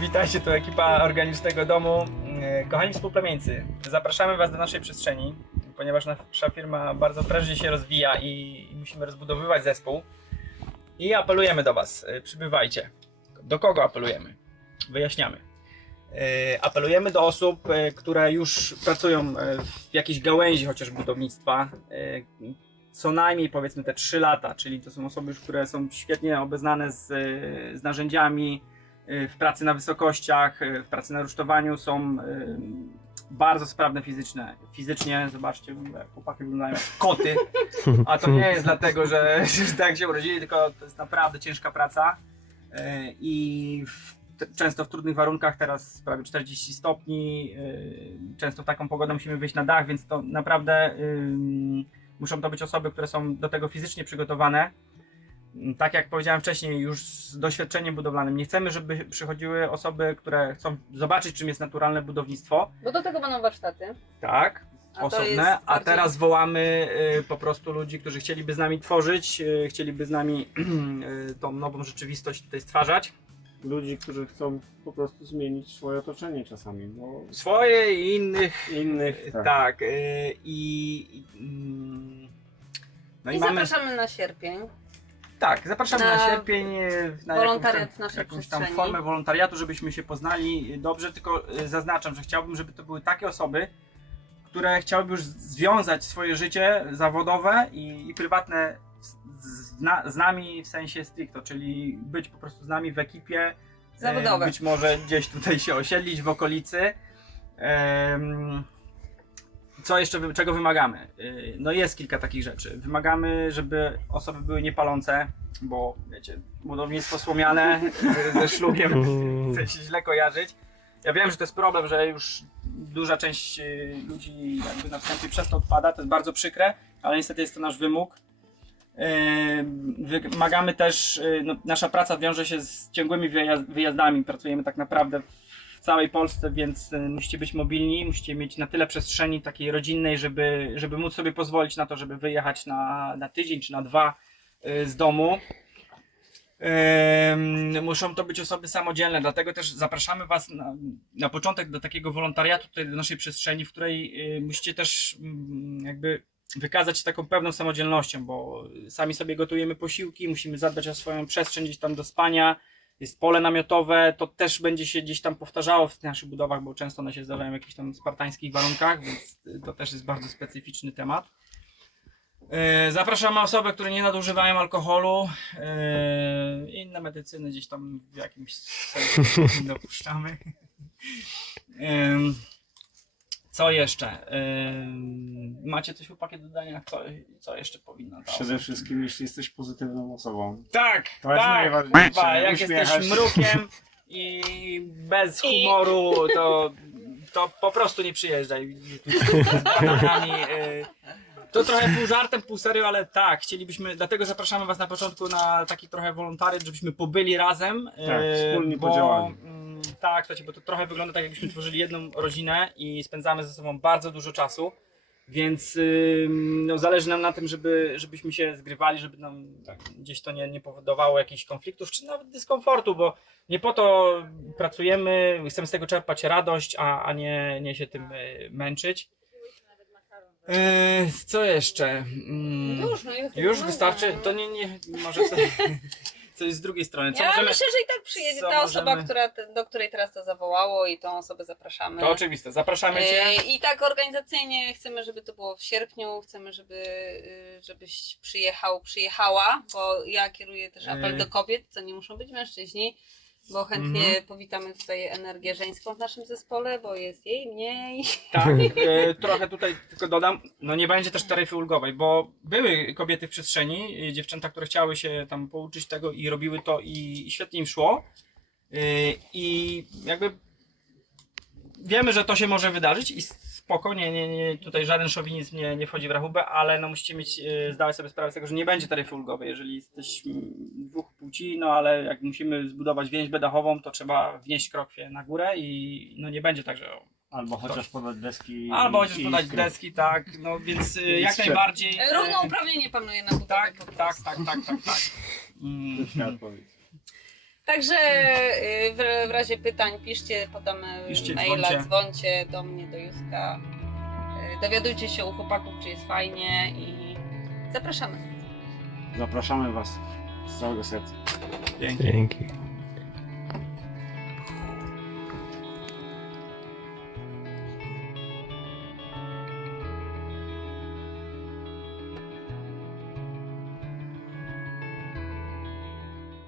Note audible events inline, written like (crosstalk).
Witajcie, tu ekipa Organicznego Domu. E, Kochani współplemieńcy, zapraszamy Was do naszej przestrzeni, ponieważ nasza firma bardzo prężnie się rozwija i musimy rozbudowywać zespół. I apelujemy do Was, e, przybywajcie. Do kogo apelujemy? Wyjaśniamy. E, Apelujemy do osób, e, które już pracują e, w jakiejś gałęzi chociaż budownictwa, e, co najmniej powiedzmy te 3 lata, czyli to są osoby, które są świetnie obeznane z, e, z narzędziami, w pracy na wysokościach, y, w pracy na rusztowaniu są y, bardzo sprawne fizycznie. Fizycznie, zobaczcie, chłopaki wyglądają jak koty. A to nie jest dlatego, że, (laughs) że tak się urodzili, tylko to jest naprawdę ciężka praca. Y, I w, często w trudnych warunkach, teraz prawie 40 stopni, często w taką pogodę musimy wyjść na dach, więc to naprawdę muszą to być osoby, które są do tego fizycznie przygotowane tak jak powiedziałem wcześniej, już z doświadczeniem budowlanym. Nie chcemy, żeby przychodziły osoby, które chcą zobaczyć, czym jest naturalne budownictwo. Bo do tego będą warsztaty. Tak, A osobne. A bardziej- teraz wołamy y, po prostu ludzi, którzy chcieliby z nami tworzyć, y, chcieliby z nami (clears throat) y, tą nową rzeczywistość tutaj stwarzać. ludzi, którzy chcą po prostu zmienić swoje otoczenie czasami. No, Swoje i innych. innych. Tak. Tak. y, I. i mm, no I, i, mamy. zapraszamy na sierpień. Tak, zapraszamy na, na sierpień na wolontariat jakąś tam, jakąś tam formę wolontariatu, żebyśmy się poznali dobrze, tylko y, zaznaczam, że chciałbym, żeby to były takie osoby, które chciałyby już związać swoje życie zawodowe i, i prywatne z, na, z nami w sensie stricto, czyli być po prostu z nami w ekipie, Zawodowe. być może gdzieś tutaj się osiedlić w okolicy. Co jeszcze, czego wymagamy? Yy, No jest kilka takich rzeczy. Wymagamy, żeby osoby były niepalące, bo wiecie, budownictwo słomiane (laughs) ze szlugiem chce się źle kojarzyć. Ja wiem, że to jest problem, że już duża część yy, ludzi jakby na wstępie przez to odpada, to jest bardzo przykre, ale niestety jest to nasz wymóg. Yy, Wymagamy też, no, nasza praca wiąże się z ciągłymi wyjaz- wyjazdami, pracujemy tak naprawdę całej Polsce, więc y, musicie być mobilni, musicie mieć na tyle przestrzeni takiej rodzinnej, żeby, żeby móc sobie pozwolić na to, żeby wyjechać na, na tydzień czy na dwa y, z domu. Muszą to być osoby samodzielne, dlatego też zapraszamy Was na, na początek do takiego wolontariatu tutaj do naszej przestrzeni, w której y, musicie też mm, jakby wykazać taką pewną samodzielnością, bo sami sobie gotujemy posiłki, musimy zadbać o swoją przestrzeń gdzieś tam do spania, jest pole namiotowe, to też będzie się gdzieś tam powtarzało w naszych budowach, bo często one się zdarzają w jakichś tam spartańskich warunkach, więc to też jest bardzo specyficzny temat. E, Zapraszamy osoby, które nie nadużywają alkoholu. e, Inne medycyny gdzieś tam w jakimś sensie dopuszczamy. (laughs) Co jeszcze? Em, Macie coś chłopaki do dodania? Co, co jeszcze powinno ta Przede wszystkim, jeśli jesteś pozytywną osobą. tak, To jest tak, najważniejsze. kurwa, jak Uśmiechasz jesteś mrukiem i (laughs) bez humoru, to, to po prostu nie przyjeżdżaj. Z bananami, y, To trochę pół żartem, pół serio, ale tak, chcielibyśmy, dlatego zapraszamy Was na początku na taki trochę wolontariat, żebyśmy pobyli razem. Tak, y, wspólnie bo, podziałali. Tak, słuchajcie, bo to trochę wygląda tak, jakbyśmy tworzyli jedną rodzinę i spędzamy ze sobą bardzo dużo czasu. Więc ym, no, zależy nam na tym, żeby, żebyśmy się zgrywali, żeby nam tak, gdzieś to nie, nie powodowało jakichś konfliktów, czy nawet dyskomfortu, bo nie po to pracujemy, chcemy z tego czerpać radość, a, a nie, nie się tym y, męczyć. Yy, co jeszcze? Mm, Już, no już. już wystarczy? To nie, nie może coś, (laughs) coś z drugiej strony. Co Ja możemy, myślę, że i tak przyjedzie co ta osoba, możemy- która, do której teraz to zawołało i tą osobę zapraszamy. to oczywiste, zapraszamy Cię. E, I tak organizacyjnie chcemy, żeby to było w sierpniu, chcemy, żeby, y, żebyś przyjechał, przyjechała, bo ja kieruję też apel E. do kobiet, to nie muszą być mężczyźni, bo chętnie Mhm. powitamy tutaj energię żeńską w naszym zespole, bo jest jej mniej. Tak, (laughs) e, trochę tutaj tylko dodam, no nie będzie też taryfy ulgowej, bo były kobiety w przestrzeni, e, dziewczęta, które chciały się tam pouczyć tego i robiły to i, i świetnie im szło. E, I jakby wiemy, że to się może wydarzyć i spoko, nie, nie, nie, tutaj żaden szowinizm nie, nie wchodzi w rachubę, ale no musicie mieć, e, zdawać sobie sprawę z tego, że nie będzie taryfy ulgowej, jeżeli jesteś mm, dwóch płci, no ale jak musimy zbudować więźbę dachową, to trzeba wnieść krokwie na górę i no nie będzie tak, że Albo chociaż podać deski. Albo chociaż podać deski, tak, no więc I jak najbardziej. E, Równouprawnienie panuje na budowie Tak, po tak, prostu. tak, tak, tak, tak. Mm, Świat powiedz. Także y, w, w razie pytań piszcie, podam y, Piszcie, maila, dzwońcie. dzwońcie do mnie, do Józka. Y, Dowiadujcie się u chłopaków, czy jest fajnie i zapraszamy. Zapraszamy Was z całego serca. Dzięki. Dzięki.